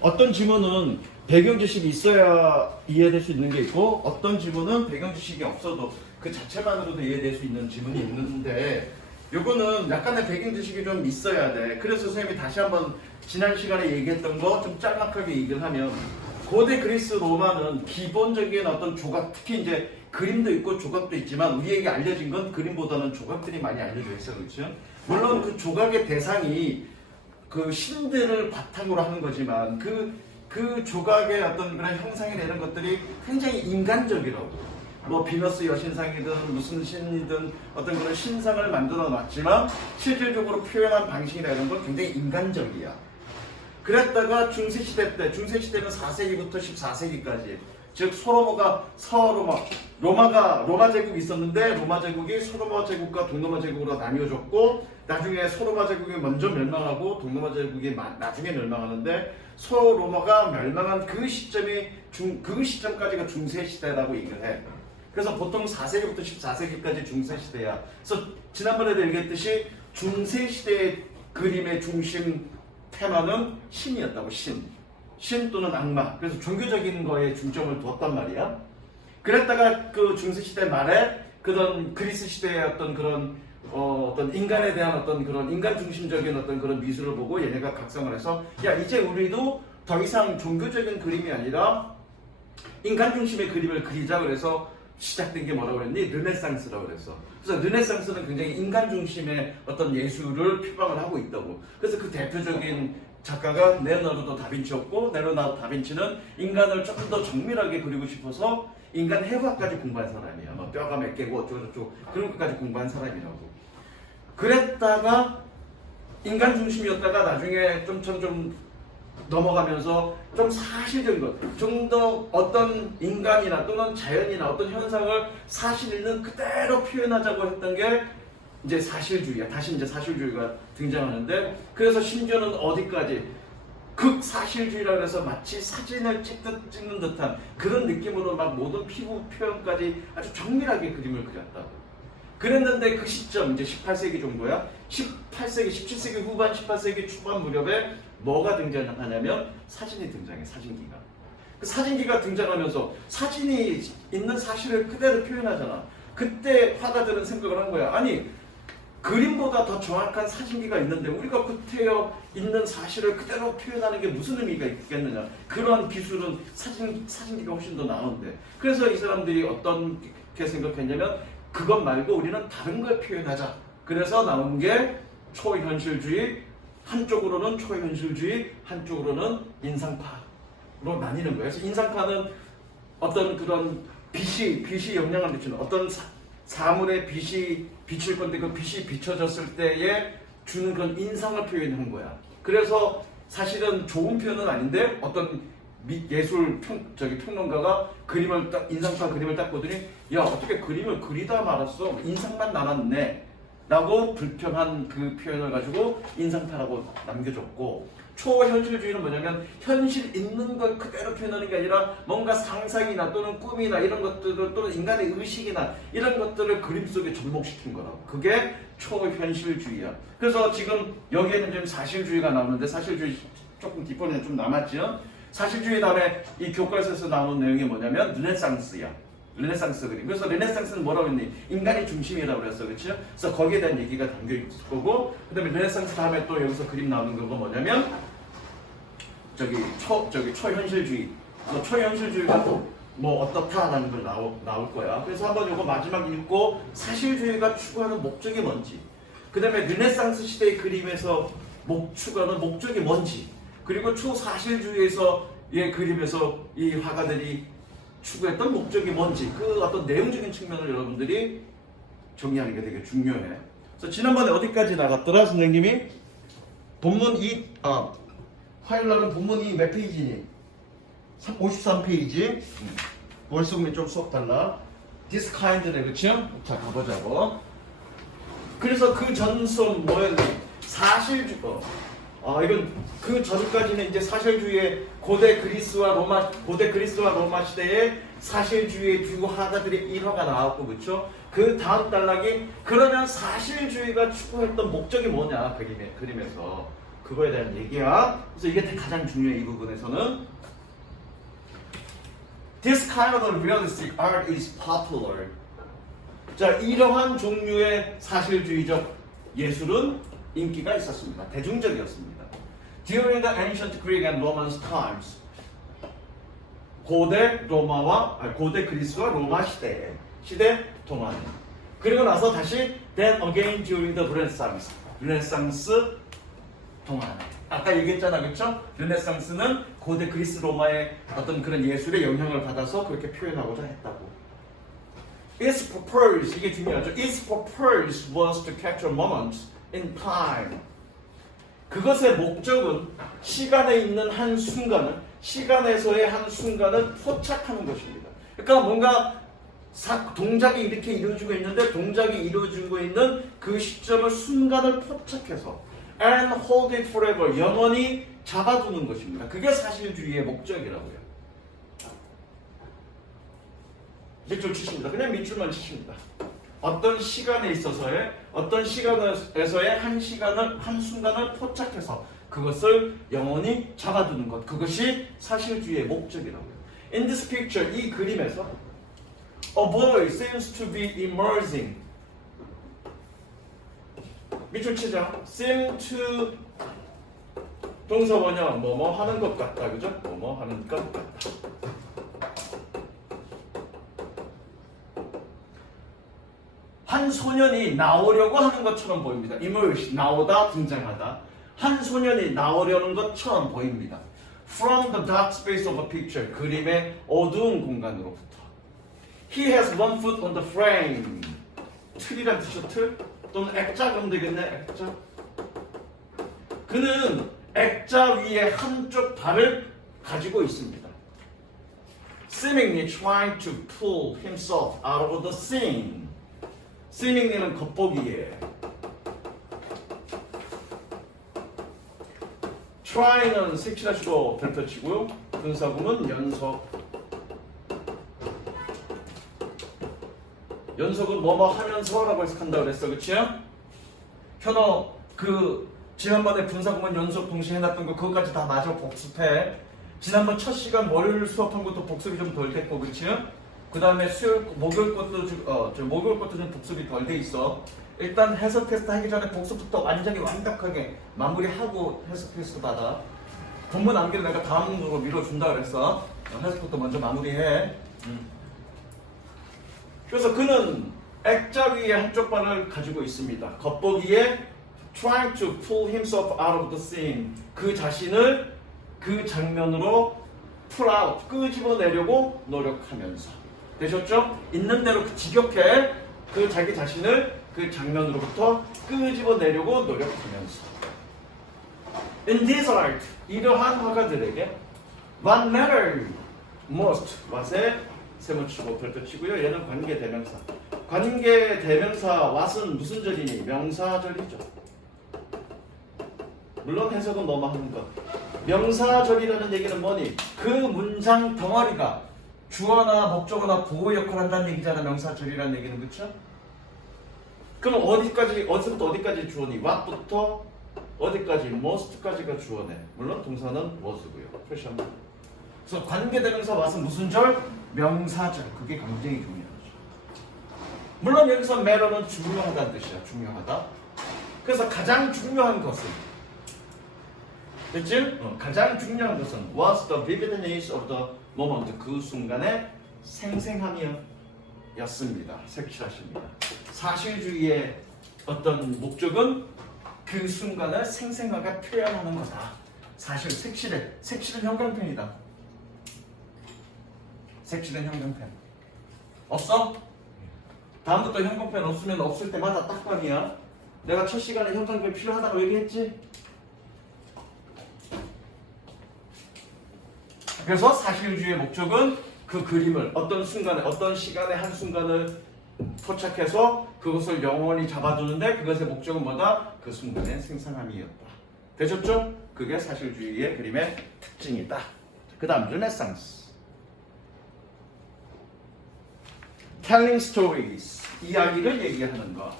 어떤 지문은 배경 지식이 있어야 이해될 수 있는 게 있고 어떤 지문은 배경 지식이 없어도 그 자체만으로도 이해될 수 있는 지문이 있는데 요거는 약간의 배경 지식이 좀 있어야 돼. 그래서 선생님이 다시 한번 지난 시간에 얘기했던 거 좀 짤막하게 얘기를 하면 고대 그리스 로마는 기본적인 어떤 조각, 특히 이제 그림도 있고 조각도 있지만 우리에게 알려진 건 그림보다는 조각들이 많이 알려져 있어. 그렇죠? 물론 그 조각의 대상이 그 신들을 바탕으로 하는 거지만 그 조각의 어떤 그런 형상이나 이런 것들이 굉장히 인간적이라고. 뭐 비너스 여신상이든 무슨 신이든 어떤 그런 신상을 만들어 놨지만 실질적으로 표현한 방식이나 이런 건 굉장히 인간적이야. 그랬다가 중세시대 때, 중세시대는 4세기부터 14세기까지, 즉 로마 제국이 있었는데 로마 제국이 소로마 제국과 동로마 제국으로 나뉘어졌고 나중에 소로마 제국이 먼저 멸망하고 동로마 제국이 나중에 멸망하는데 소로마가 멸망한 그 시점이 그 시점까지가 중세시대라고 얘기를 해. 그래서 보통 4세기부터 14세기까지 중세시대야. 그래서 지난번에도 얘기했듯이 중세시대의 그림의 중심 테마는 신이었다고. 신 또는 악마. 그래서 종교적인 거에 중점을 두었단 말이야. 그랬다가 그 중세시대 말에 그런 그리스 시대의 어떤 그런 어떤 인간에 대한 어떤 그런 인간 중심적인 어떤 그런 미술을 보고 얘네가 각성을 해서 야 이제 우리도 더 이상 종교적인 그림이 아니라 인간 중심의 그림을 그리자. 그래서 시작된 게 뭐라고 그랬니? 르네상스라고 그랬어. 그래서 르네상스는 굉장히 인간 중심의 어떤 예술을 표방을 하고 있다고. 그래서 그 대표적인 작가가 레오나르도 다빈치였고 레오나르도 다빈치는 인간을 조금 더 정밀하게 그리고 싶어서 인간 해부학까지 공부한 사람이야. 뭐 뼈가 몇 개고 어쩌고저쩌고 그런 것까지 공부한 사람이라고. 그랬다가 인간 중심이었다가 나중에 좀 넘어가면서 좀 사실적인 것, 좀 더 어떤 인간이나 또는 자연이나 어떤 현상을 사실 있는 그대로 표현하자고 했던 게 이제 사실주의야. 다시 이제 사실주의가 등장하는데 그래서 심지어는 어디까지 극사실주의라고 해서 마치 사진을 찍는 듯한 그런 느낌으로 막 모든 피부 표현까지 아주 정밀하게 그림을 그렸다고. 그랬는데 그 시점 이제 18세기 정도야. 18세기, 17세기 후반, 18세기 초반 무렵에 뭐가 등장하냐면 사진이 등장해. 사진기가. 그 사진기가 등장하면서 사진이 있는 사실을 그대로 표현하잖아. 그때 화가들은 생각을 한 거야. 아니 그림보다 더 정확한 사진기가 있는데 우리가 구태여 있는 사실을 그대로 표현하는 게 무슨 의미가 있겠느냐. 그런 기술은 사진기가 훨씬 더 나은데. 그래서 이 사람들이 어떻게 생각했냐면 그것 말고 우리는 다른 걸 표현하자. 그래서 나온 게 초현실주의, 한쪽으로는 초현실주의, 한쪽으로는 인상파로 나뉘는 거예요. 그래서 인상파는 어떤 그런 빛이 영향을 미치는 어떤 사물에 빛이 비칠 건데 그 빛이 비춰졌을 때에 주는 그런 인상을 표현한 거야. 그래서 사실은 좋은 표현은 아닌데 어떤 예술 평론가가 그림을 딱 인상파 그림을 딱 보더니 야 어떻게 그림을 그리다 말았어 인상만 남았네 라고 불평한 그 표현을 가지고 인상파라고 남겨줬고 초현실주의는 뭐냐면 현실 있는 걸 그대로 표현하는 게 아니라 뭔가 상상이나 또는 꿈이나 이런 것들을 또는 인간의 의식이나 이런 것들을 그림 속에 접목시킨 거라고. 그게 초현실주의야. 그래서 지금 여기에는 좀 사실주의가 나오는데 사실주의 조금 뒷번에 좀 남았죠. 사실주의 다음에 이 교과서에서 나오는 내용이 뭐냐면 르네상스야. 르네상스 그림. 그래서 르네상스는 뭐라고 했니? 인간이 중심이라고 그랬어. 그렇죠? 그래서 거기에 대한 얘기가 담겨 있을 거고 그 다음에 르네상스 다음에 또 여기서 그림 나오는 거가 뭐냐면 초현실주의. 초현실주의가 뭐 어떻다라는 걸 나올 거야. 그래서 한번 이거 마지막 읽고 사실주의가 추구하는 목적이 뭔지 그 다음에 르네상스 시대의 그림에서 추구하는 목적이 뭔지 그리고 초사실주의에서의 그림에서 이 화가들이 추구했던 목적이 뭔지 그 어떤 내용적인 측면을 여러분들이 정리하는 게 되게 중요해. 그래서 지난번에 어디까지 나갔더라 선생님이? 본문 화요일 날은 본문이 몇 페이지니? 53페이지. 월수금이 좀 수업 달라. This kind네 그쵸? 자 가보자고. 그래서 그 전선 뭐였니? 사실주의. 이건 그 전까지는 이제 사실주의의 고대 그리스와 로마 시대에 사실주의의 두 화가들의 일화가 나왔고, 그렇죠? 그 다음 단락이 그러면 사실주의가 추구했던 목적이 뭐냐 그림에서 그거에 대한 얘기야. 그래서 이게 가장 중요해 이 부분에서는. This kind of realistic art is popular. 자, 이러한 종류의 사실주의적 예술은 인기가 있었습니다. 대중적이었습니다. During the ancient Greek and Roman times. 고대 그리스와 로마 시대 동안. 그리고 나서 다시 then again during the Renaissance. 르네상스 동안. 아까 얘기했잖아, 그렇죠? 르네상스는 고대 그리스 로마의 어떤 그런 예술의 영향을 받아서 그렇게 표현하고자 했다고. Its purpose, 이게 중요하죠. Its purpose was to capture moments in time. 그것의 목적은 시간에 있는 한 순간을, 시간에서의 한 순간을 포착하는 것입니다. 그러니까 뭔가 동작이 이렇게 이루어지고 있는데 동작이 이루어지고 있는 그 시점을 순간을 포착해서 and hold it forever, 영원히 잡아두는 것입니다. 그게 사실주의의 목적이라고요. 밑줄 치십니다. 그냥 밑줄만 치십니다. 어떤 시간에 있어서의 어떤 시간에서의 한 순간을 포착해서 그것을 영원히 잡아두는 것, 그것이 사실주의의 목적이라고요. In this picture, 이 그림에서 a boy seems to be immersing. 밑줄 치자. seem to 동사 원형 뭐뭐 하는 것 같다, 그죠? 뭐뭐 하는 것 같다. 한 소년이 나오려고 하는 것처럼 보입니다. immerse, 나오다, 등장하다. 한 소년이 나오려는 것처럼 보입니다. From the dark space of a picture, 그림의 어두운 공간으로부터. He has one foot on the frame. 틀이란 뜻이죠, 틀? 또는 액자 그럼 되겠네, 액자. 그는 액자 위에 한쪽 발을 가지고 있습니다. Seemingly trying to pull himself out of the scene. seemingly는 겉보기에. try는 색칠하시고 별표 치고요. 분사구문 연속. 연속은 뭐뭐 하면서라고 해석한다고 그랬어, 그치요? 현어 지난번에 분사구문 연속 동시에 해놨던 거 그거까지 다 마저 복습해. 지난번 첫 시간 월요일 수업한 것도 복습이 좀 덜 됐고, 그치요? 그 다음에 목요일 것도 좀 복습이 덜 돼 있어. 일단 해석 테스트 하기 전에 복습부터 완전히 완벽하게 마무리하고 해석 테스트 받아. 본문 암기를 내가 다음으로 밀어준다 그랬어. 해석부터 먼저 마무리해. 그래서 그는 액자 위에 한쪽 발을 가지고 있습니다. 겉보기에 trying to pull himself out of the scene. 그 자신을 그 장면으로 pull out, 끄집어내려고 노력하면서. 되셨죠? 있는 대로 직역해. 그 자기 자신을 그 장면으로부터 끄집어내려고 노력하면서. In this art, 이러한 화가들에게 what matter most, what에 세모치고 별표 치고요. 얘는 관계대명사. 관계대명사 what은 무슨 절이니? 명사절이죠. 물론 해석은 너무 하는 것. 명사절이라는 얘기는 뭐니? 그 문장 덩어리가 주어나 목적어나 보호 역할을 한다는 얘기잖아. 명사절이라는 얘기는, 그렇죠? 그럼 어디서부터 어디까지 주어니? what부터 어디까지? most까지가 주어네. 물론 동사는 was고요. 표시합니다. 그래서 관계대명사 what은 무슨 절? 명사절. 그게 굉장히 중요하죠. 물론 여기서 matter는 중요하다는 뜻이야. 중요하다. 그래서 가장 중요한 것은, 됐지? 가장 중요한 것은 was the vividness of the moment. 그 순간의 생생함이었습니다. 색칠하십니다. 사실주의의 어떤 목적은 그 순간을 생생하게 표현하는 거다. 사실 색칠은 형광펜이다. 색칠은 형광펜. 없어? 다음부터 형광펜 없으면 없을 때마다 딱밤이야. 내가 첫 시간에 형광펜 필요하다고 얘기했지? 그래서 사실주의의 목적은 그 그림을 어떤 순간에, 어떤 시간의 한 순간을 포착해서 그것을 영원히 잡아두는데 그것의 목적은 뭐다? 그 순간의 생생함이었다. 되셨죠? 그게 사실주의의 그림의 특징이다. 그 다음 르네상스. Telling stories. 이야기를 얘기하는 것.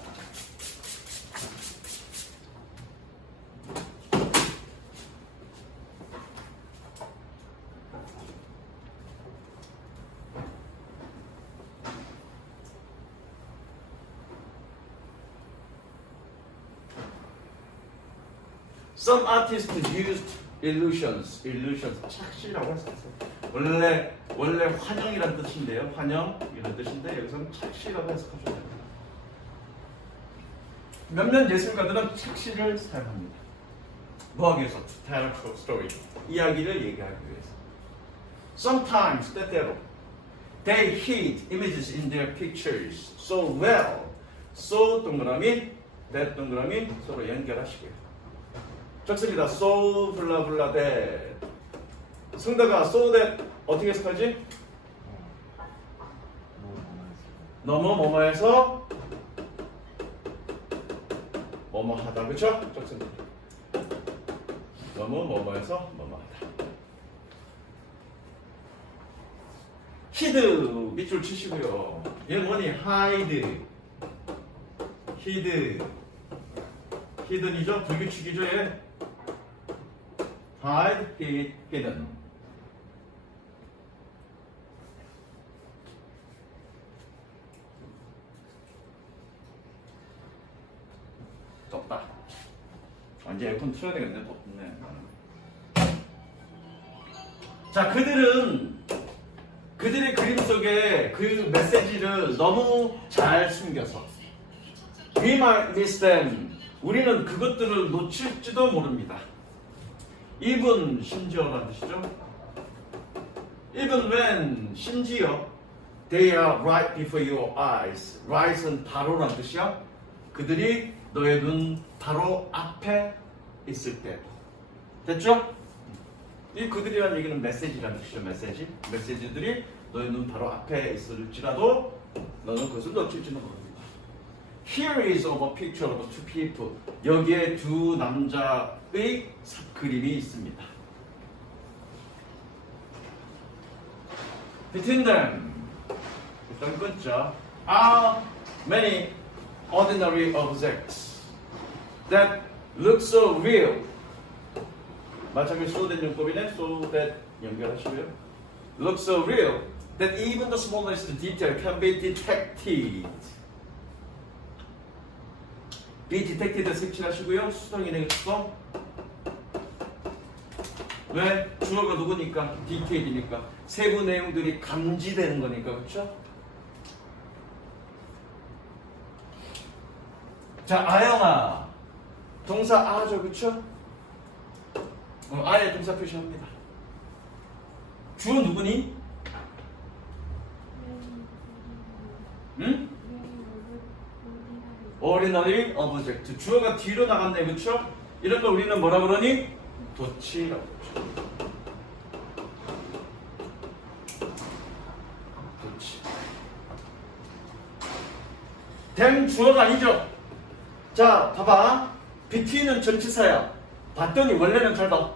Some artists used illusions. 착시라고 했었어요. 원래 환영이란 뜻인데요. 환영 이런 뜻인데 여기서는 착시라고 해석하셔야 됩니다. 몇몇 예술가들은 착시를 사용합니다. 뭐 하기 위해서? To tell a true story. 이야기를 얘기하기 위해서. Sometimes 때때로 they hid images in their pictures so well. So 동그라미, that 동그라미 서로 연결하시고요. 적습니다. So 블라 블라 that. 승다가 so that 어떻게 해석하지? 너무 뭐뭐해서 뭐뭐하다. 그쵸? 적습니다. 너무 뭐뭐해서 뭐뭐하다. 히드 밑줄 치시고요. 얘는 뭐니? 하이드. 히든이죠? 불규칙이죠? 얘. hide, hidden. 덥다. 이제 에어컨 틀어야 되겠네. 덥네. 자, 그들의 그림 속에 그 메시지를 너무 잘 숨겨서 We might miss them. 우리는 그것들을 놓칠지도 모릅니다. Even 심지어라는 뜻이죠. Even when 심지어 They are right before your eyes. Right은 바로라는 뜻이야. 그들이 너의 눈 바로 앞에 있을 때. 됐죠? 이 그들이라는 얘기는 메시지라는 뜻이죠. 메시지들이 너의 눈 바로 앞에 있을지라도 너는 그것을 놓칠지는 모릅니다. Here is of a picture of two people. 여기에 두 남자의 그림이 있습니다. Between them, 일단 끊자. Are many ordinary objects that look so real. 마찬가지로 so that 용법이네. So that 연결하시고요. Look so real that even the smallest detail can be detected. be detected 색칠하시고요. 수동이네. 수동. 왜? 주어가 누구니까? detail이니까. 세부 내용들이 감지되는 거니까. 그렇죠? 자, 아영아. 동사 아죠. 그렇죠? 아예 동사 표시합니다. 주어 누구니? 응? ordinary object. 주어가 뒤로 나갔네. 그쵸? 이런 걸 우리는 뭐라 그러니? 도치라고 그러죠. 도치. 댐 주어가 아니죠? 자, 봐봐. between은 전치사야. 봤더니 원래는 잘 봐.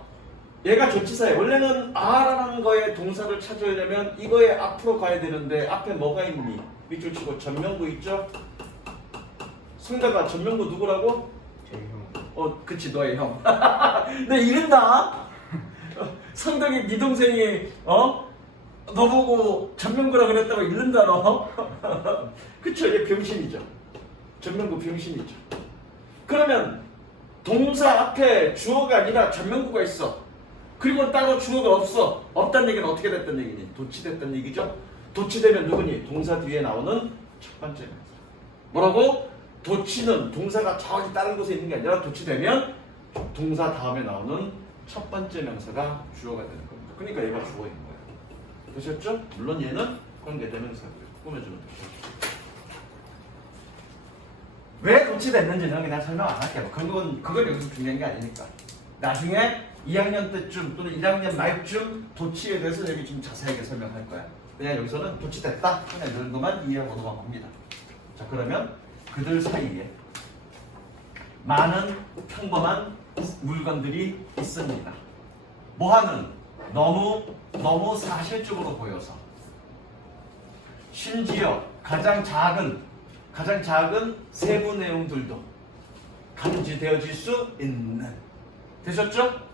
얘가 전치사예요. 원래는 a라는 거에 동사를 찾으려면 이거에 앞으로 가야 되는데 앞에 뭐가 있니? 밑줄 치고 전명구 있죠? 승다가 전명구 누구라고? 제 형. 그치, 너의 형. 내 이른다. 상당히 네 동생이 너 보고 전명구라 그랬다고 이른다 너. 그쵸, 얘 병신이죠. 전명구 병신이죠. 그러면 동사 앞에 주어가 아니라 전명구가 있어. 그리고 따로 주어가 없어. 없다는 얘기는 어떻게 됐다는 얘기니? 도치됐다는 얘기죠. 도치되면 누구니? 동사 뒤에 나오는 첫 번째 명사. 뭐라고? 도치는 동사가 저기 다른 곳에 있는 게 아니라 도치되면 동사 다음에 나오는 첫 번째 명사가 주어가 되는 겁니다. 그러니까 얘가 주어인 거예요. 되셨죠? 물론 얘는 관계대명사고요. 꾸며주면 되죠. 왜 도치됐는지는 그냥 설명 안 할게요. 그건 여기서 중요한 게 아니니까. 나중에 2학년 때쯤 또는 1학년 말쯤 도치에 대해서 여기 좀 자세하게 설명할 거야. 그냥 여기서는 도치됐다. 그냥 이런 것만 이해하고 넘어갑니다. 자, 그러면 그들 사이에 많은 평범한 물건들이 있습니다. 뭐하는? 너무 사실적으로 보여서 심지어 가장 작은 세부 내용들도 감지되어질 수 있는. 되셨죠?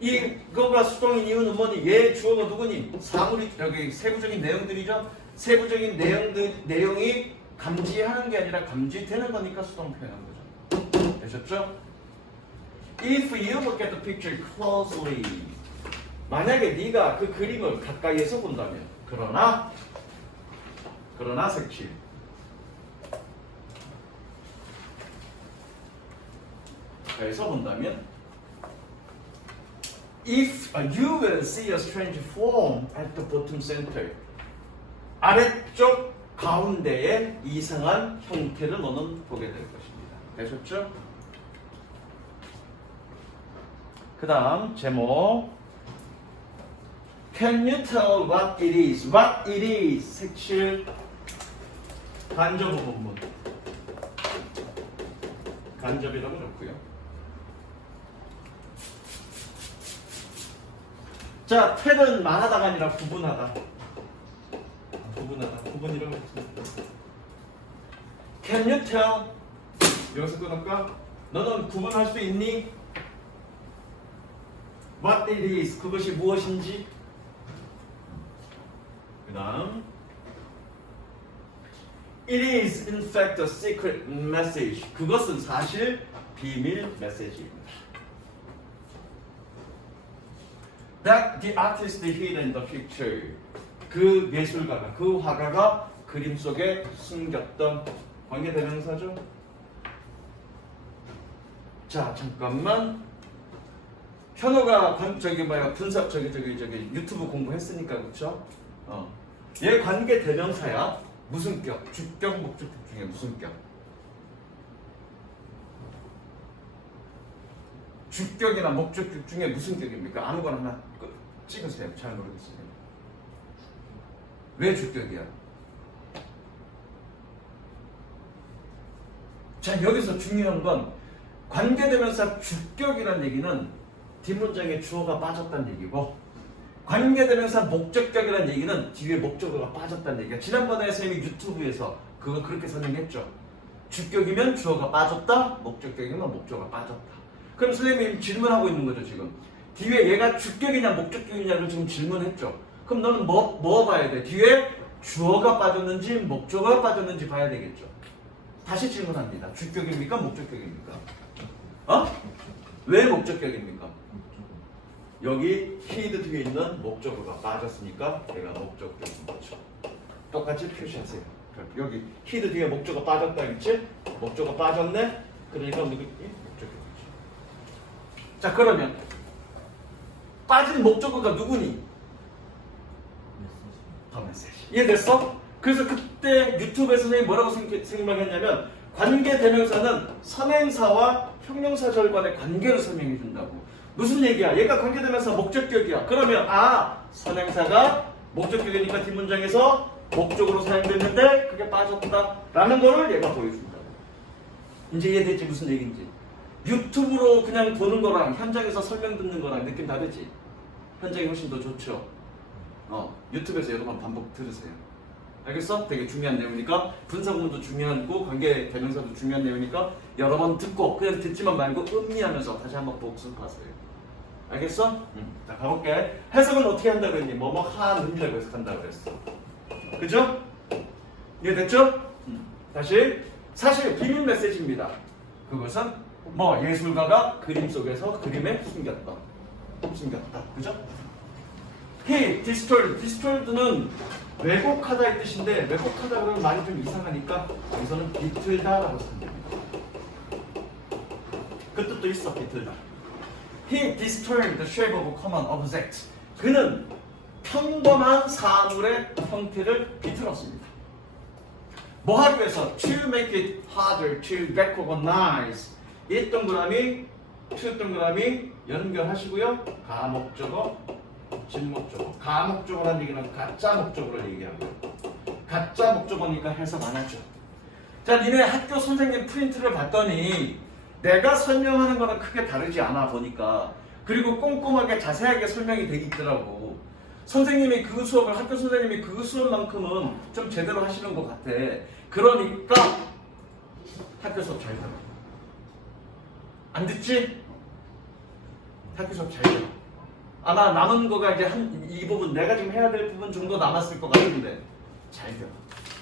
이거가 수동인 이유는 뭐니? 얘 주어가 누구니? 사물이 여기 세부적인 내용들이죠. 세부적인 내용이 감지하는 게 아니라 감지되는 거니까 수동 표현한 거죠. 되셨죠? If you look at the picture closely. 만약에 네가 그 그림을 가까이에서 본다면. 그러나 색칠. 가까이서 본다면 If you will see a strange form at the bottom center. 아래쪽 가운데에 이상한 형태를 너는 보게 될 것입니다. 되셨죠? 그 다음 제목 Can you tell what it is? What it is? 색칠 간접 부분문 간접이라고 적고요. 자, 텔은 말하다가 아니라 구분하다. 구분이라고 했습니다. Can you tell? 여기서 끊을까? 너는 구분할 수 있니? What it is? 그것이 무엇인지? 그 다음 It is in fact a secret message. 그것은 사실 비밀 메시지입니다. That the artist hid in the picture. 그 예술가가, 그 화가가 그림 속에 숨겼던 관계대명사죠. 자, 잠깐만. 현호가 분석 유튜브 공부했으니까 그렇죠? 얘 관계대명사야. 무슨 격? 주격, 목적격 중에 무슨 격? 주격이나 목적격 중에 무슨 격입니까? 아무거나 하나 찍으세요. 잘 모르겠어요. 왜 주격이야? 자, 여기서 중요한 건 관계대명사 주격이라는 얘기는 뒷문장에 주어가 빠졌다는 얘기고 관계대명사 목적격이라는 얘기는 뒤에 목적어가 빠졌다는 얘기야. 지난번에 선생님이 유튜브에서 그거 그렇게 설명했죠. 주격이면 주어가 빠졌다, 목적격이면 목적어가 빠졌다. 그럼 선생님이 질문하고 있는 거죠, 지금. 뒤에 얘가 주격이냐 목적격이냐를 지금 질문했죠. 그럼 너는 뭐 봐야 돼? 뒤에 주어가 빠졌는지 목적어가 빠졌는지 봐야 되겠죠. 다시 질문합니다. 주격입니까? 목적격입니까? 왜 목적격입니까? 여기 hid 뒤에 있는 목적어가 빠졌으니까 얘가 목적격인 거죠. 똑같이 표시하세요. 여기 hid 뒤에 목적어 빠졌다 했지? 목적어 빠졌네? 그러니까 목적격이죠. 자, 그러면 빠진 목적어가 누구니? 더 메시지. 이해됐어? 그래서 그때 유튜브에서 선생님이 뭐라고 생각했냐면 관계대명사는 선행사와 형용사절 간의 관계를 설명해 준다고. 무슨 얘기야? 얘가 관계대명사 목적격이야. 그러면 선행사가 목적격이니까 뒷문장에서 목적으로 사용됐는데 그게 빠졌다라는 거를 얘가 보여준다고. 이제 이해됐지? 무슨 얘기인지. 유튜브로 그냥 보는 거랑 현장에서 설명 듣는 거랑 느낌 다르지? 현장이 훨씬 더 좋죠? 유튜브에서 여러 번 반복 들으세요. 알겠어? 되게 중요한 내용이니까 분사구문도 중요하고 관계대명사도 중요한 내용이니까 여러 번 듣고 그냥 듣지만 말고 음미하면서 다시 한번 복습하세요. 알겠어? 자, 가볼게. 해석은 어떻게 한다고 했니? 하는이라고 해석한다고 그랬어. 그죠? 이해됐죠? 다시. 사실 비밀 메시지입니다. 그것은 예술가가 그림 속에서 그림에 숨겼다. 그죠? He destroyed는 왜곡하다 이 뜻인데 왜곡하다 그러면 말이 좀 이상하니까 여기서는 비틀다라고 씁니다. 그 뜻도 있어, 비틀다. He destroyed the shape of a common object. 그는 평범한 사물의 형태를 비틀었습니다. 뭐 하기 위해서? To make it harder to recognize. 이 동그라미, to 동그라미 연결하시고요. 가목적어, 진목적어. 가목적어라는 얘기는 가짜 목적어를 얘기하고요. 가짜 목적어니까 해석 안 하죠. 자, 니네 학교 선생님 프린트를 봤더니 내가 설명하는 거는 크게 다르지 않아 보니까. 그리고 꼼꼼하게 자세하게 설명이 되어 있더라고. 선생님이 그 수업을, 학교 선생님이 그 수업만큼은 좀 제대로 하시는 것 같아. 그러니까 학교 수업 잘 들어. 안 듣지? 학교 수업 잘 들어. 아마 남은 거가 이제 이 부분, 내가 지금 해야 될 부분 정도 남았을 것 같은데 잘 들어.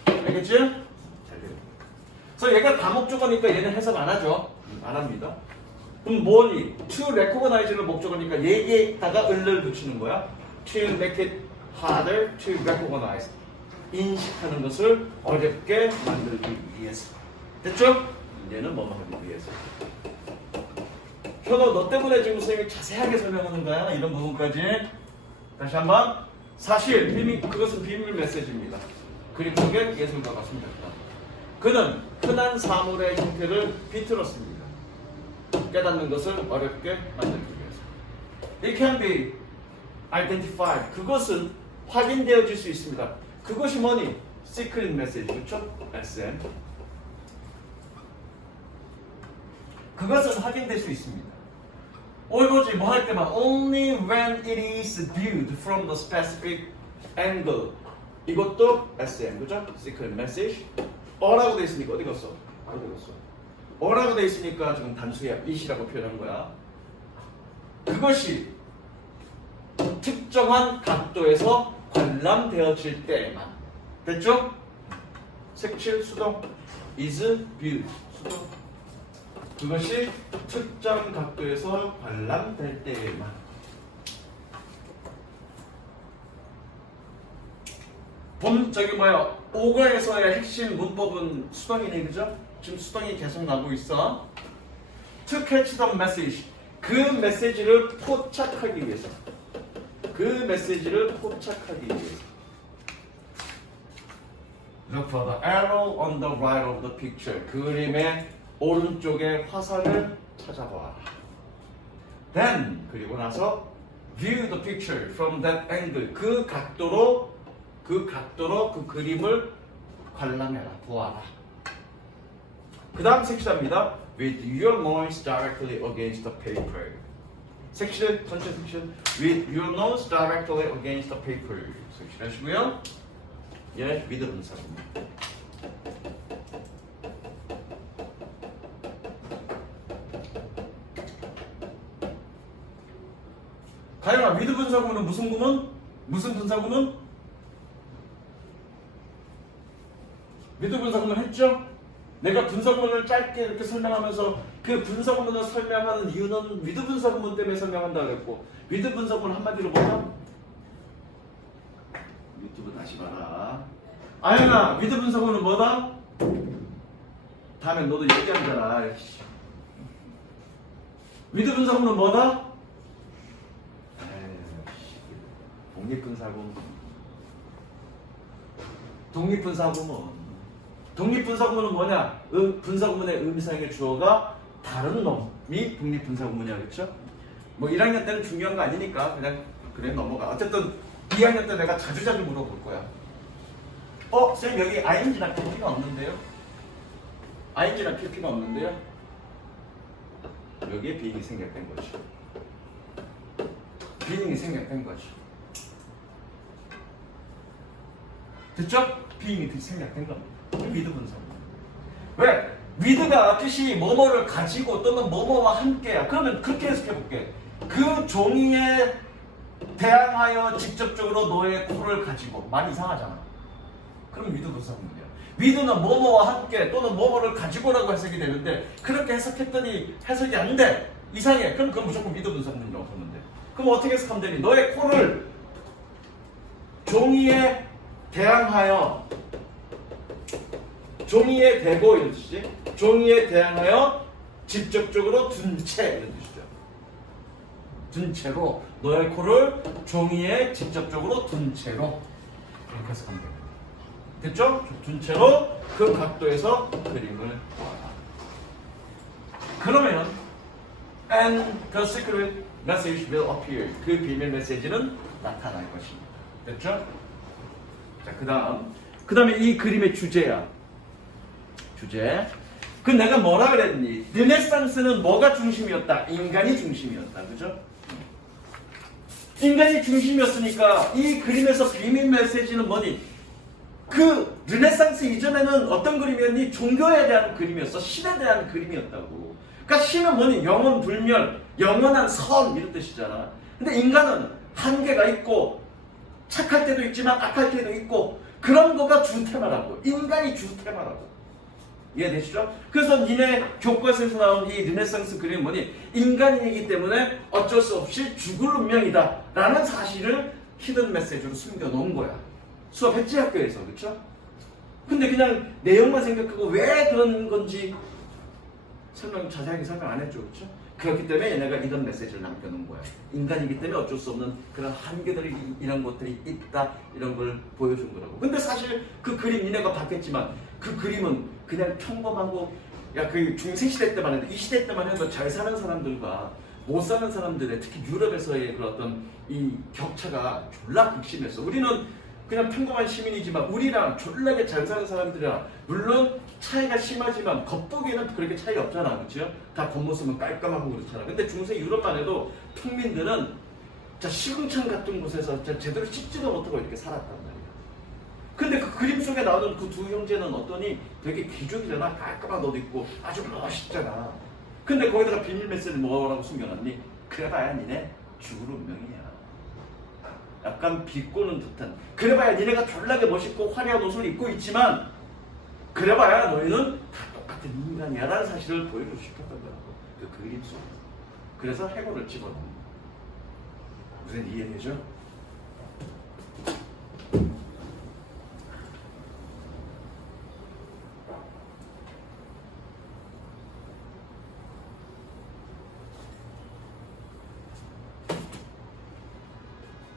알겠지? 잘 들어. 그래서 얘가 다목적어니까 얘는 해석 안 하죠. 안 합니다. 그럼 뭐니? to recognize는 목적어니까 얘기에다가 을을 붙이는 거야. to make it harder to recognize. 인식하는 것을 어렵게 만들기 위해서. 됐죠? 이제는 뭐뭐 하기 위해서. 현호 너 때문에 지금 선생님이 자세하게 설명하는 거야. 이런 부분까지. 다시 한번. 사실 그것은 비밀 메시지입니다. 그림 속에 예술가가 숨겼다. 그는 흔한 사물의 형태를 비틀었습니다. 깨닫는 것을 어렵게 만들기 위해서. It can be identified. 그것은 확인되어질 수 있습니다. 그것이 뭐니? Secret message. 그렇죠? SM. 그것은 확인될 수 있습니다. 이거지 뭐 할 때만 only when it is viewed from the specific angle. 이것도 SM. 그죠? Secret message. 어라고 돼 있으니까 어디 갔어? 어디 갔어? 어라고 돼 있으니까 지금 단수야. it이라고 표현한 거야. 그것이 특정한 각도에서 관람되어질 때만. 됐죠? 색칠 수동 is viewed. 수동. 그것이 특정 각도에서 관람될 때만. 저기 뭐야 5과에서의 핵심 문법은 수동이네. 그죠? 지금 수동이 계속 나오고 있어. To catch the message. 그 메시지를 포착하기 위해서. 그 메시지를 포착하기 위해서. Look for the arrow on the right of the picture. 그림의 오른쪽의 화살을 찾아봐. Then 그리고 나서 view the picture from that angle. 그 각도로 그 그림을 관람해라. 보아라. 그 다음 섹션입니다. With your nose directly against the paper. 섹션 전체 섹션. With your nose directly against the paper. 섹션 하시고요. 예, with 분사입니다. 가영아, with 분사구문은 무슨 구문? 무슨 분사구문? with 분사구문 했죠? 내가 분사구문을 짧게 이렇게 설명하면서 그 분사구문을 설명하는 이유는 with 분사구문 때문에 설명한다고 했고, with 분사구문 한마디로 뭐야? 유튜브 다시 봐라. 아영아, with 분사구문은 뭐다? 다음에 너도 얘기하잖아. with 분사구문은 뭐다? 독립분사구문. 독립분사구문은 뭐냐? 분사구문의 의미상의 주어가 다른 놈이 독립분사구문이야. 그렇죠? 뭐 1학년 때는 중요한 거 아니니까 그냥 그래 넘어가. 어쨌든 2학년 때 내가 자주 물어볼 거야. 쌤 여기 ing나 pp가 없는데요? ing나 pp가 없는데요? 여기에 being이 생략된 거지. being이 생략된 거지. 됐죠? being이 생략된 겁니다. with 분사. 왜? with가 뜻이 뭐뭐를 가지고 또는 뭐뭐와 함께야. 그러면 그렇게 해석해 볼게. 그 종이에 대항하여 직접적으로 너의 코를 가지고. 말 이상하잖아. 그럼 with 분사구문이야. with는 뭐뭐와 함께 또는 뭐뭐를 가지고라고 해석이 되는데 그렇게 해석했더니 해석이 안 돼. 이상해. 그럼 그건 무조건 with 분사구문이라고 하면 돼. 그럼 어떻게 해석하면 되니? 너의 코를 종이에 대항하여, 종이에 대고 이런 뜻이지. 종이에 대항하여 직접적으로 둔 채 이런 뜻이죠. 둔 채로 너의 코를 종이에 직접적으로 둔 채로 이렇게 해석하면 됩니다. 됐죠? 둔 채로 그 각도에서 그림을 보아라. 그러면 and the secret message will appear. 그 비밀 메시지는 나타날 것입니다. 됐죠? 자, 그 다음에 이 그림의 주제야. 주제. 내가 뭐라 그랬니? 르네상스는 뭐가 중심이었다? 인간이 중심이었다. 그죠? 인간이 중심이었으니까 이 그림에서 비밀 메시지는 뭐니? 그 르네상스 이전에는 어떤 그림이었니? 종교에 대한 그림이었어. 신에 대한 그림이었다고. 그러니까 신은 뭐니? 영원 불멸, 영원한 선 이런 뜻이잖아. 근데 인간은 한계가 있고 착할 때도 있지만 악할 때도 있고 그런 거가 주 테마라고. 인간이 주 테마라고. 이해되시죠? 그래서 니네 교과서에서 나온 이 르네상스 그림은 뭐니? 인간이기 때문에 어쩔 수 없이 죽을 운명이다 라는 사실을 히든 메시지로 숨겨놓은 거야. 수업했지 학교에서. 그쵸? 근데 그냥 내용만 생각하고 왜 그런 건지 자세하게 설명 안 했죠. 그쵸? 그렇기 때문에 얘네가 이런 메시지를 남겨놓은 거야. 인간이기 때문에 어쩔 수 없는 그런 한계들이 이런 것들이 있다 이런 걸 보여준 거라고. 근데 사실 그 그림 니네가 봤겠지만 그 그림은 그냥 평범하고 야 그 중세 시대 때만 해도 이 시대 때만 해도 잘 사는 사람들과 못 사는 사람들의 특히 유럽에서의 그 어떤 이 격차가 졸라 극심했어. 우리는 그냥 평범한 시민이지만 우리랑 졸라게 잘 사는 사람들이랑 물론 차이가 심하지만 겉보기에는 그렇게 차이 없잖아. 그렇죠? 다 겉모습은 깔끔하고 그렇잖아. 근데 중세 유럽만 해도 평민들은 자 시궁창 같은 곳에서 제대로 씻지도 못하고 이렇게 살았단 말이야. 근데 그 그림 속에 나오는 그 두 형제는 어떠니 되게 귀족이잖아. 깔끔한 옷 입고 아주 멋있잖아. 근데 거기다가 비밀 메시지 뭐라고 숨겨놨니? 그래봐야 니네 죽을 운명이야. 약간 비꼬는 듯한. 그래봐야 니네가 졸라게 멋있고 화려한 옷을 입고 있지만 그래봐야 너희는 다 똑같은 인간이야 라는 사실을 보여주고 싶었던 거라고. 그 그림 속에서. 그래서 해골을 집어넣는 거야. 무슨 이해되죠?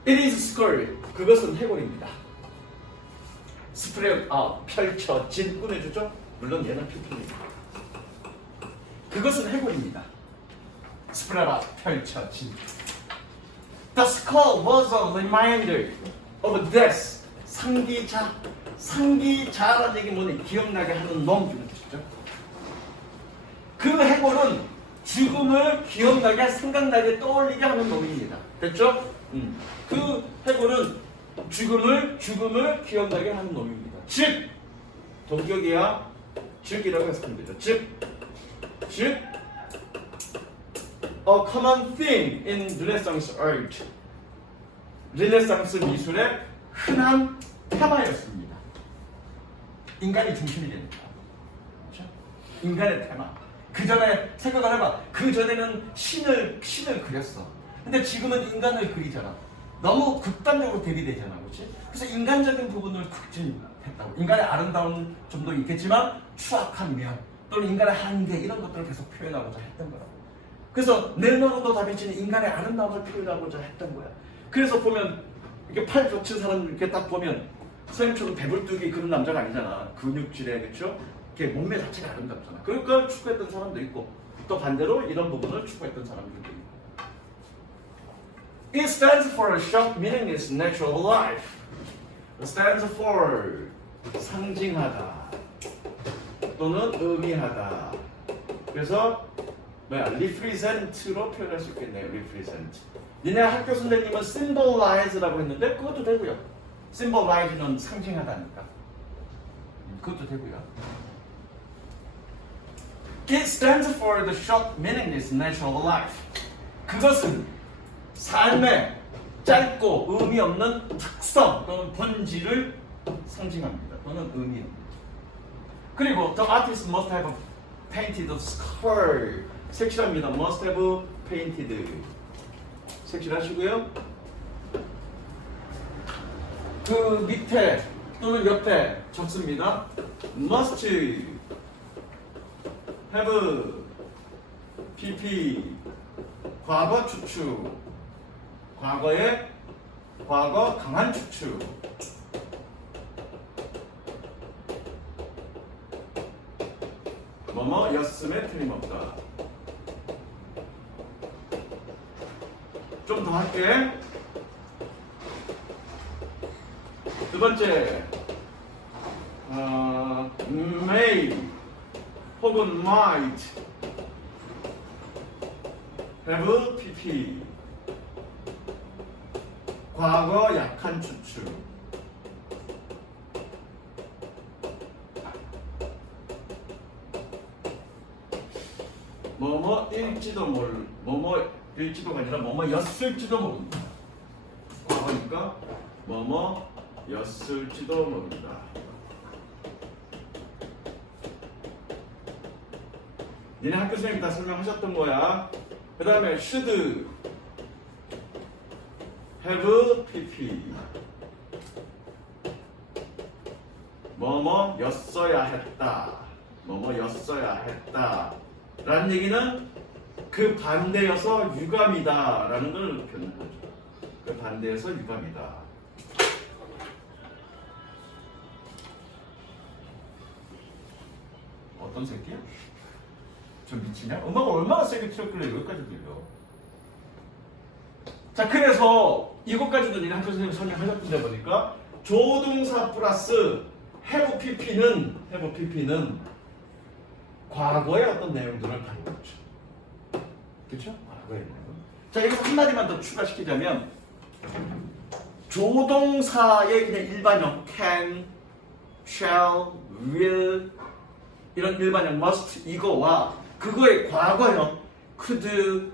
It is scroll. 그것은 해골입니다. 스프레드 아웃, 펼쳐진 꾸며주죠? 물론 얘는 피플입니다. 그것은 해골입니다. 스프레드 아웃, 펼쳐진. The skull was a reminder of death. 상기자. 상기자라는 얘기 뭐니? 기억나게 하는 놈 이런 뜻이죠. 그 해골은 죽음을 기억나게, 생각나게, 떠올리게 하는 놈입니다. 됐죠? 그 해골은 죽음을 기억나게 하는 놈입니다. 즉 동격이야. 즉이라고 해석하면 되죠. 즉 a common theme in Renaissance art. 르네상스 미술의 흔한 테마였습니다. 인간이 중심이 됩니다. 그렇죠? 인간의 테마. 그 전에 생각을 해봐. 그 전에는 신을 그렸어. 근데 지금은 인간을 그리잖아. 너무 극단적으로 대비되잖아. 그렇지? 그래서 인간적인 부분을 극진했다고. 인간의 아름다운 점도 있겠지만 추악한 면 또는 인간의 한계 이런 것들을 계속 표현하고자 했던 거라고. 그래서 레오나르도 다빈치는 인간의 아름다움을 표현하고자 했던 거야. 그래서 보면 이렇게 팔 겹친 사람 이렇게 딱 보면 선생님처럼 배불뚝이 그런 남자가 아니잖아. 근육질에 그렇죠? 이렇게 몸매 자체가 아름답잖아. 그걸 추구했던 사람도 있고 또 반대로 이런 부분을 추구했던 사람들도 있고. It stands for a short meaning is natural life. It stands for 상징하다 또는 의미하다. 그래서 represent로 표현할 수 있겠네요. represent. 니네 학교 선생님은 symbolize라고 했는데 그것도 되고요. symbolize는 상징하다니까. 그것도 되고요. It stands for the short meaning is natural life. 그것은 삶의 짧고 의미 없는 특성 또는 본질을 상징합니다. 또는 의미합니다. 그리고 the artist must have painted the skull. 색칠합니다. must have painted. 색칠하시고요. 그 밑에 또는 옆에 적습니다. must have pp 과거 추측. 과거 강한 추측. 뭐뭐였음에 틀림없다. 좀 더 할게. 두 번째, may 혹은 might have pp. 과거 약한 추측. 뭐뭐일지도가 아니라 뭐뭐였을지도 모른다. 과거니까 뭐뭐였을지도 모른다. 니네 학교 선생님이 다 설명하셨던 거야. 그 다음에 should have pp 뭐뭐였어야 했다. 뭐뭐였어야 했다. 라는 얘기는 그 반대여서 유감이다 라는 걸 표현하는 거죠. 그 반대여서 유감이다. 어떤 새끼야? 좀 미치냐? 음악을 얼마나 세게 틀었길래 여기까지 들려. 자, 그래서 이것까지도 니네 학교 선생님 설명하셨던데 보니까 조동사 플러스 have pp는 과거의 어떤 내용들을 다루고 있죠. 그렇죠? 과거의 내용. 자, 여기서 한마디만 더 추가시키자면 조동사의 그냥 일반형 can, shall, will 이런 일반형 must 이거와 그거의 과거형 could,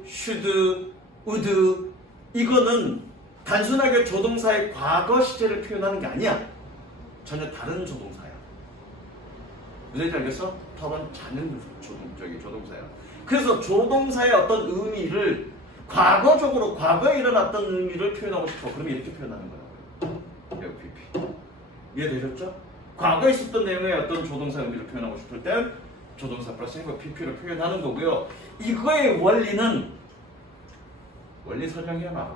should, would 이거는 단순하게 조동사의 과거 시제를 표현하는 게 아니야. 전혀 다른 조동사야. 무슨 얘기인지 알겠어? 다른 자는 조동사야. 그래서 조동사의 어떤 의미를 과거적으로 과거에 일어났던 의미를 표현하고 싶어. 그러면 이렇게 표현하는 거야. FPP. 이해되셨죠? 과거에 있었던 내용의 어떤 조동사 의미를 표현하고 싶을 땐 조동사 플러스 have pp를 표현하는 거고요. 이거의 원리는 원리 설명해야 나와.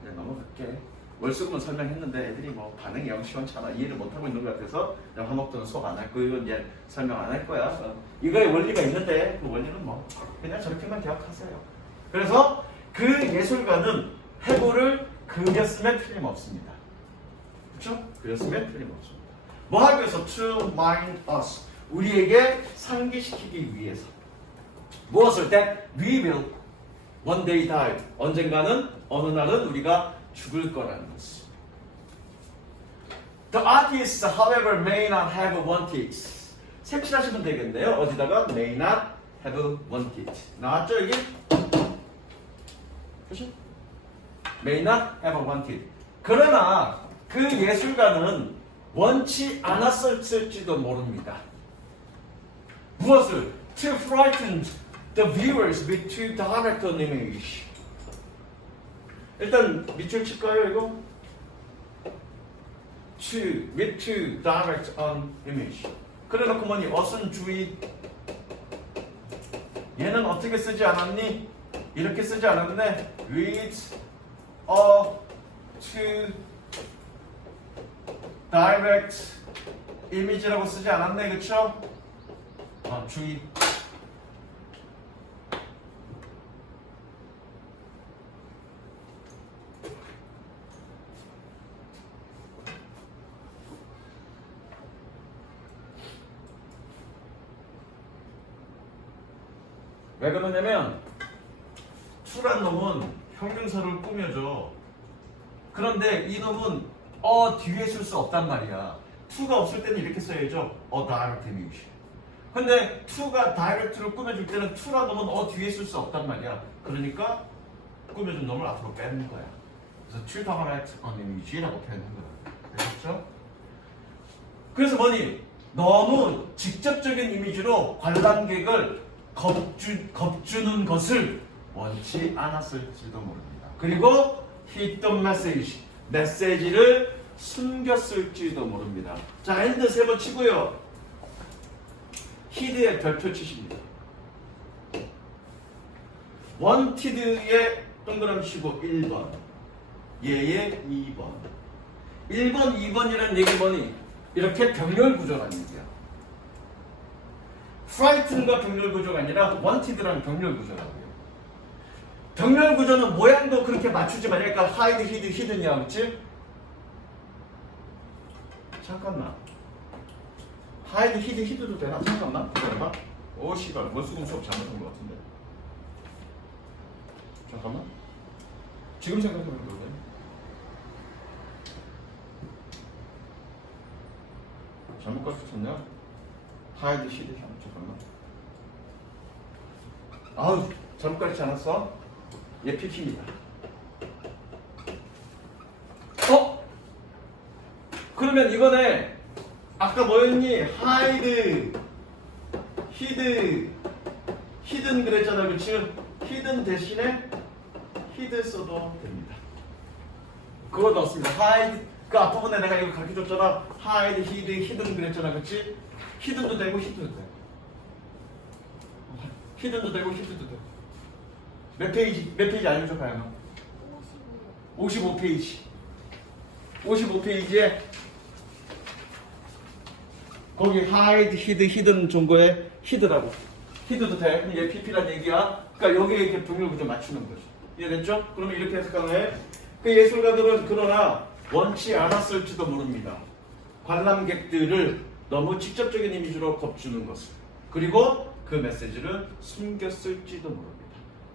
그냥 넘어갈게. 월수금은 설명했는데 애들이 뭐 반응이 영 시원찮아. 이해를 못하고 있는 것 같아서 화목도는 수업 안 할 거고 이제 설명 안 할 거야. 이거의 원리가 있는데 그 원리는 뭐 그냥 저렇게만 기억하세요. 그래서 그 예술가는 해부를 그렸으면 틀림없습니다. 그렇죠? 그렸으면 틀림없습니다. 뭐 하기 위해서? To mind us. 우리에게 상기시키기 위해서. 무엇을 때? We will one day die. 언젠가는 어느 날은 우리가 죽을 거라는 것이. The artist, however, may not have wanted. 색칠하시면 되겠네요. 어디다가 may not have wanted. 나왔죠 여기? 그렇죠? May not have wanted. 그러나 그 예술가는 원치 않았을지도 모릅니다. 무엇을? To frighten the viewers with too direct an image. 일단 밑줄 칠까요 이거? with too direct an image. 그래놓고 뭐니? 어순 주의. 얘는 어떻게 쓰지 않았니? 이렇게 쓰지 않았네. with a too direct image라고 쓰지 않았네, 그쵸? 주의. 왜 그러냐면 to란 놈은 형용사를 꾸며줘. 그런데 이 놈은 뒤에 쓸 수 없단 말이야. to가 없을 때는 이렇게 써야죠. direct image. 근데 to가 direct를 꾸며줄 때는 to란 놈은 뒤에 쓸 수 없단 말이야. 그러니까 꾸며준 놈을 앞으로 빼는 거야. 그래서 to direct an image라고 표현한 거야. 되셨죠? 그래서 뭐니? 너무 직접적인 이미지로 관람객을 겁주는 것을 원치 않았을지도 모릅니다. 그리고 hidden message, 메시지를 숨겼을지도 모릅니다. 자, 엔드 세 번 치고요. hid의 별표 치십니다. wanted의 동그라미 치고 1번, 얘의 2번. 1번, 2번이라는 얘기 뭐니? 이렇게 병렬 구조라는 얘기야. frighten과 병렬 구조가 아니라 wanted랑 병렬 구조라고요. 병렬 구조는 모양도 그렇게 맞추지 말니까 hide, hid, hidden이야, 그렇지? 잠깐만. hide, hid, hid도 되나? 잠깐만. 기다려봐. 오 씨발, 원수금 수업 잘못한 것 같은데. 잠깐만. 지금 생각해보면 그러네. 잘못 가르쳤냐? hide, hid, 잠깐만. 아우, 잘못 가르치지 않았어? 얘 PP입니다. 그러면 이거네. 아까 뭐였니? hide, 히든 그랬잖아, 그치? 히든 대신에 히드 써도 됩니다. 그거 넣습니다. hide. 그 앞부분에 내가 이거 가르쳐줬잖아. hide, hid, hidden 그랬잖아, 그치? hidden도 되고 hid도 돼. hidden도 되고 hid도 돼. 몇 페이지 알려줘 봐요. 55페이지. 55페이지에 거기 hide, hid, hidden 정도에 hid라고. hid도 돼. 그럼 얘 pp란 얘기야. 그러니까 여기에 이렇게 병렬 구조 맞추는 거죠. 이해됐죠? 그러면 이렇게 해석하면 그 예술가들은 그러나 원치 않았을지도 모릅니다. 관람객들을 너무 직접적인 이미지로 겁주는 것을. 그리고 그 메시지를 숨겼을지도 모릅니다.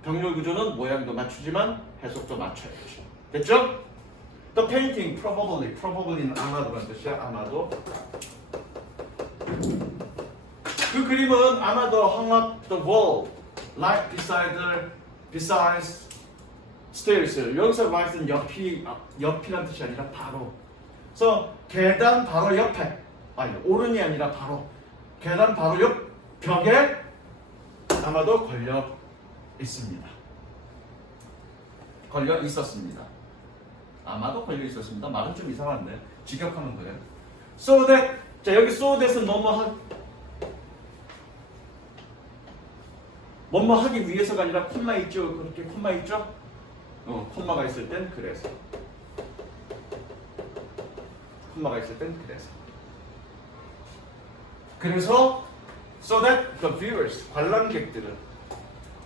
병렬 구조는 모양도 맞추지만 해석도 맞춰야죠. 됐죠? The painting probably는 아마도라는 뜻이야. 아마도. 그 그림은 아마도 hung up the wall right besides stairs. 여기서 말씀은 옆이란 뜻이 아니라 바로. 그래서 계단 바로 옆에, 아니 오른이 아니라 바로 계단 바로 옆 벽에 아마도 걸려 있습니다. 걸려 있었습니다. 아마도 걸려 있었습니다. 말은 좀 이상한데 직역하는 거예요. So that, 자 여기 so that은 뭐뭐 하기 위해서가 아니라 콤마 있죠. 그렇게 콤마 있죠. 콤마가 있을 땐 그래서. 콤마가 있을 땐 그래서. 그래서 so that the viewers, 관람객들은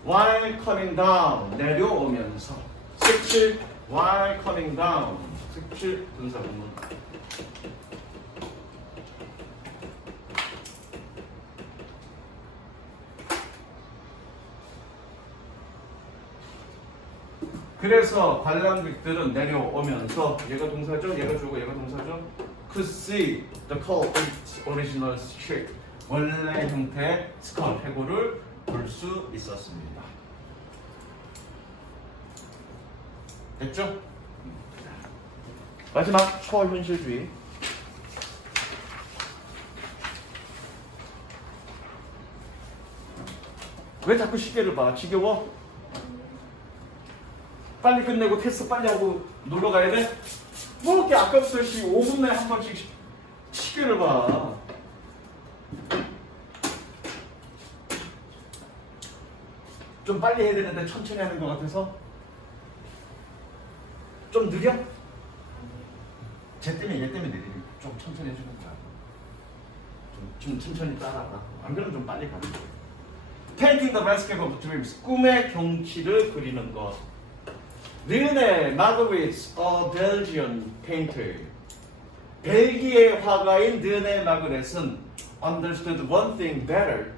while coming down, 내려오면서. 색칠 while coming down. 색칠 분사구문. 그래서 관람객들은 내려오면서 얘가 동사죠, 얘가 주고 얘가 동사죠. could see the cult its original shape. 원래 형태의 스컬, 해골을 볼 수 있었습니다. 됐죠? 마지막 초현실주의. 왜 자꾸 시계를 봐? 지겨워? 빨리 끝내고 테스트 빨리 하고 놀러 가야 돼? 뭐 이렇게 아까부터 5분 내에 한 번씩 시계를 봐. 좀 빨리 해야 되는데 천천히 하는 것 같아서 좀 느려? 쟤 때문에 얘 때문에 느리니 좀 천천히 해주는 거야. 좀 천천히 따라가. 안 그러면 좀 빨리 가는 거야. Painting the landscape of dreams. 꿈의 경치를 그리는 것. 르네 마그리츠, a Belgian painter. 벨기에 화가인 르네 마그리츠는 understood one thing better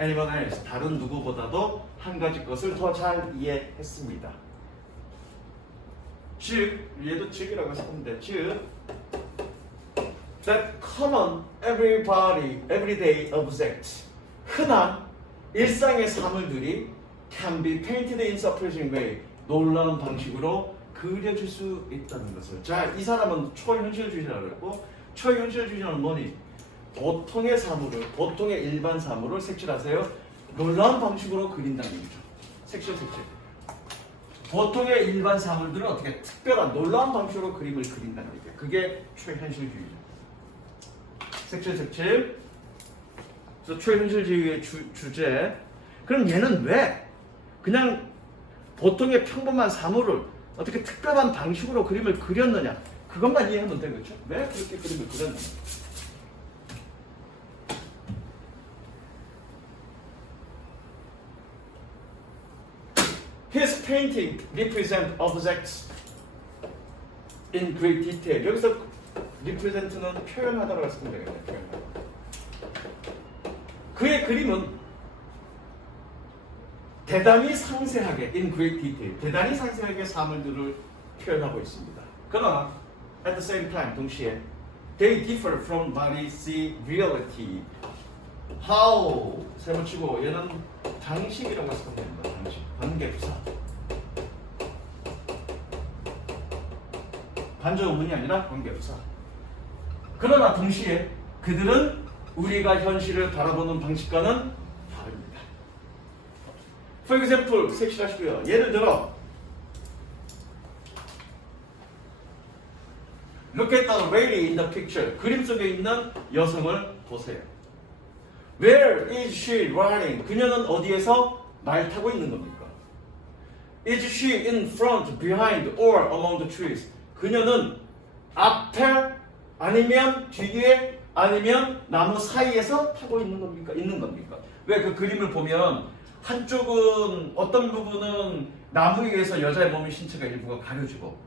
anyone else. 다른 누구보다도 한 가지 것을 더 잘 이해했습니다. 즉, 얘도 즉이라고 했는데, 즉, that common everyday object, 흔한 일상의 사물들이 can be painted in surprising way. 놀라운 방식으로 그려질 수 있다는 것을. 자, 이 사람은 초현실주의자라고 했고, 초현실주의자는 뭐니? 보통의 사물을, 보통의 일반 사물을 색칠하세요. 놀라운 방식으로 그린다는 얘기죠. 색칠. 보통의 일반 사물들은 어떻게 특별한 놀라운 방식으로 그림을 그린다는 얘기예요. 그게 초현실주의죠. 색칠. 그래서 초현실주의의 주제. 그럼 얘는 왜 그냥 보통의 평범한 사물을 어떻게 특별한 방식으로 그림을 그렸느냐? 그것만 이해하면 되겠죠? 왜 그렇게 그림을 그렸느냐? His painting represent objects in great detail. 여기서 represent는 표현하다라고 했으면 되겠네요. 표현하다. 그의 그림은 대단히 상세하게, in great detail, 대단히 상세하게 사물들을 표현하고 있습니다. 그러나 at the same time, 동시에 they differ from what we see reality. How, 세모치고 얘는 방식이라고 해서 됩니다. 방식, 관계부사. 반전 의문이 아니라 관계부사. 그러나 동시에 그들은 우리가 현실을 바라보는 방식과는 다릅니다. For example, 색칠하시고요. 예를 들어 Look at the lady in the picture. 그림 속에 있는 여성을 보세요. Where is she riding? 그녀는 어디에서 말 타고 있는 겁니까? Is she in front, behind, or among the trees? 그녀는 앞에 아니면 뒤에 아니면 나무 사이에서 타고 있는 겁니까? 있는 겁니까? 왜 그 그림을 보면 한쪽은 어떤 부분은 나무에 의해서 여자의 몸의 신체가 일부가 가려지고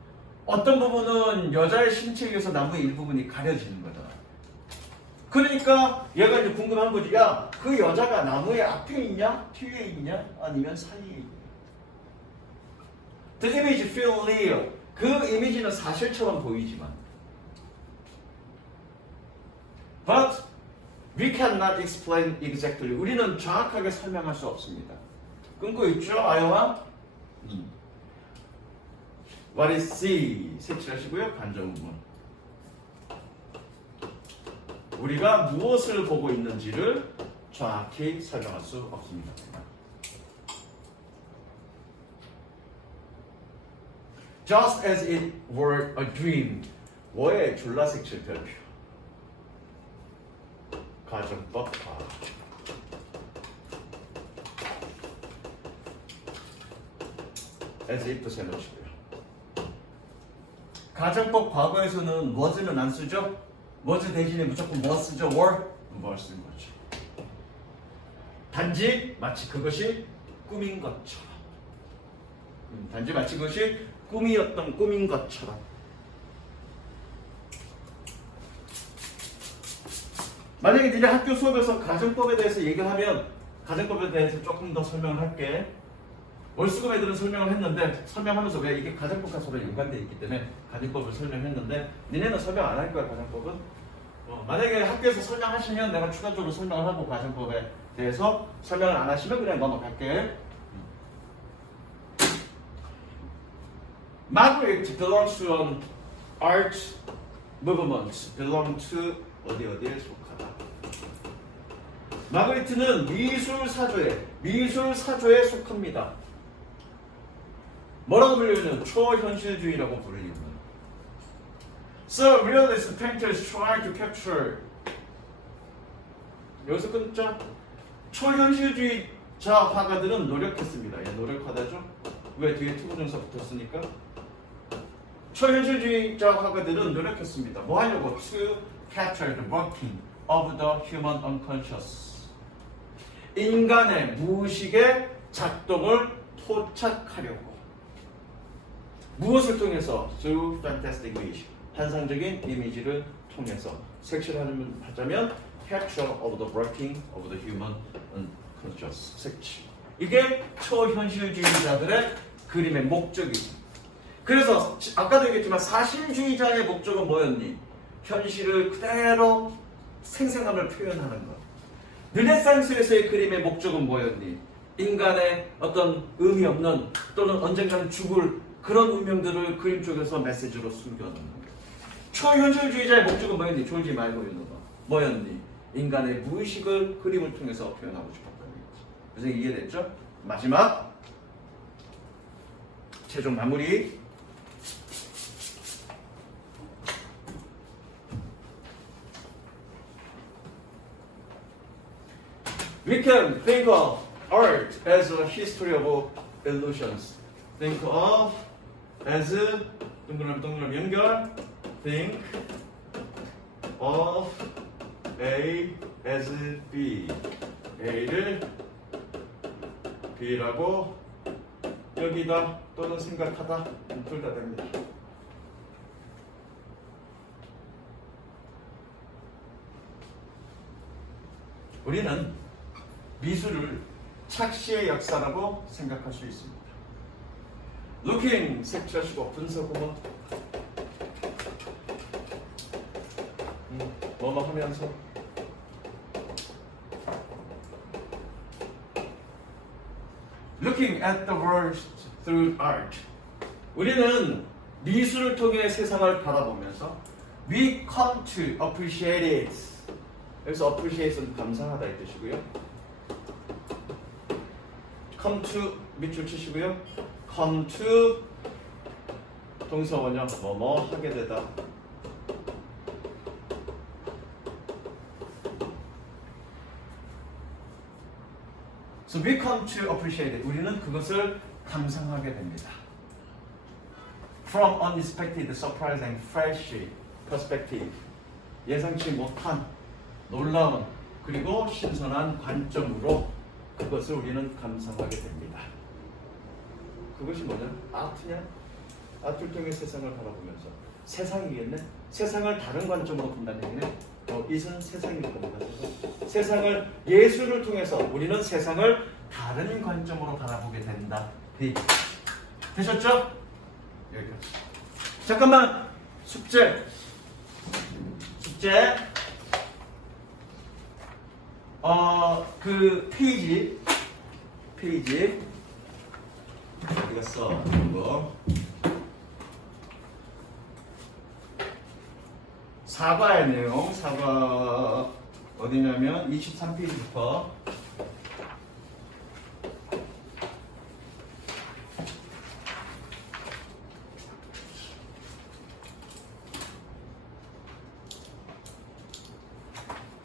어떤 부분은 여자의 신체에 의해서 나무의 일부분이 가려지는 거잖아. 그러니까 얘가 이제 궁금한 거지. 야, 그 여자가 나무의 앞에 있냐? 뒤에 있냐? 아니면 사이에 있냐? The image feel real. 그 이미지는 사실처럼 보이지만 But we cannot explain exactly. 우리는 정확하게 설명할 수 없습니다. 끊고 있죠? 아영아? What is C? 색칠하시고요. 관정문. 우리가 무엇을 보고 있는지를 정확히 설명할 수 없습니다. Just as it were a dream. 뭐의 줄라색칠 별표? 가정법 과거. as if 세놓으시고요. 가정법 과거에서는 was는 안 쓰죠? was 대신에 무조건 뭐 쓰죠? were? 뭘 쓴 거죠. 단지 마치 그것이 꿈인 것처럼. 단지 마치 그것이 꿈인 것처럼. 만약에 니네 학교 수업에서 가정법에 대해서 얘기를 하면 가정법에 대해서 조금 더 설명을 할게. 월수금 애들은 설명을 했는데 설명하면서 왜 이게 가정법과 서로 연관되어 있기 때문에 가정법을 설명했는데 니네는 설명 안 할 거야 가정법은. 만약에 학교에서 설명하시면 내가 추가적으로 설명을 하고 가정법에 대해서 설명을 안 하시면 그냥 넘어갈게. Margaret belongs to an art movement. belong to 어디에 속하다. 마그리트는 미술사조에 속합니다. 뭐라고 불리는? 초현실주의라고 불리는. So realist painters try to capture. 여기서 끊자. 초현실주의자 화가들은 노력했습니다. 노력하다죠? 왜 뒤에 투부정사 붙었으니까? 초현실주의자 화가들은 노력했습니다. 뭐 하려고? To capture the working of the human unconscious. 인간의 무의식의 작동을 포착하려고. 무엇을 통해서? Through fantastic image. 환상적인 이미지를 통해서 색칠하자면 capture of the working of the human unconscious. 색칠. 이게 초현실주의자들의 그림의 목적이지. 그래서 아까도 얘기했지만 사실주의자의 목적은 뭐였니? 현실을 그대로 생생함을 표현하는 것. 르네상스에서의 그림의 목적은 뭐였니? 인간의 어떤 의미 없는 또는 언젠가는 죽을 그런 운명들을 그림 쪽에서 메시지로 숨겨놓는 것. 초현실주의자의 목적은 뭐였니? 졸지 말고 있는 거. 뭐였니? 인간의 무의식을 그림을 통해서 표현하고 싶었다는 거지. 그래서 이해됐죠? 마지막 최종 마무리. We can think of art as a history of illusions. Think of as 동그라미 연결. Think of A as B. A를 B라고 여기다 또는 생각하다 둘 다 됩니다. 우리는 미술을 착시의 역사라고 생각할 수 있습니다. Looking 색칠하시고 분석은 뭐뭐 하면서 Looking at the world through art. 우리는 미술을 통해 세상을 바라보면서 We come to appreciate it. 여기서 appreciation 감사하다 이 뜻이고요. come to 밑줄 치시고요. come to 동사원형 뭐뭐 하게 되다. So we come to appreciate it. 우리는 그것을 감상하게 됩니다. From unexpected, surprising, fresh perspective. 예상치 못한 놀라운 그리고 신선한 관점으로 그것을 우리는 감상하게 됩니다. 그것이 뭐냐? 아트냐? 아트를 통해 세상을 바라보면서 세상이겠네? 세상을 다른 관점으로 본다는 얘기네. 이는 세상일 겁니다. 세상을 예술을 통해서 우리는 세상을 다른 관점으로 바라보게 된다. 되셨죠? 여기까지. 잠깐만 숙제. 그 페이지 어디 갔어? 이거 사과의 내용. 사과 어디냐면 23페이지부터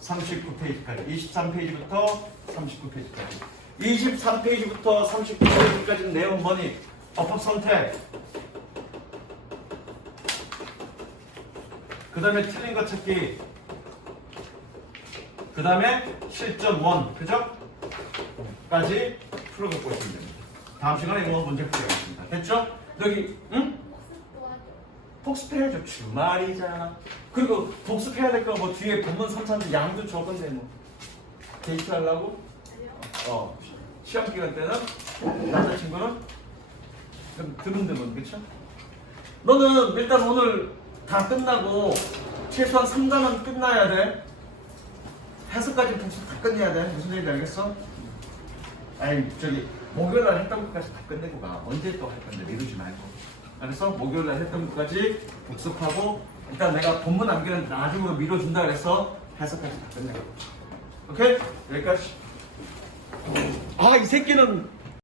39페이지까지 23페이지부터 39페이지까지 23페이지부터 39페이지까지 내용 뭐니? 어법 선택 그 다음에 틀린 거 찾기 그 다음에 실전 1 그죠? 까지 풀어갖고 있으면 됩니다. 다음 시간에 이거 문제 풀어야겠습니다. 됐죠? 여기 응? 복습해야죠. 주말이잖아. 그리고 복습해야 될 거 뭐 뒤에 본문 선찬도 양도 적은데 뭐 데이트 하려고? 시험 기간 때는 남자친구는 좀 드문드문 그쵸? 너는 일단 오늘 다 끝나고 최소한 3단은 끝나야 돼. 해석까지 복습 다 끝내야 돼. 무슨 얘기인지 알겠어? 아니 저기 목요일날 했던 것까지 다 끝내고 가. 언제 또 할 건데 미루지 말고. 알았어? 목요일날 했던 것까지 복습하고 일단 내가 본문 남기는 나중으로 미뤄준다 그래서 해석까지 다 끝내고. 오케이? 여기까지. 아 이 새끼는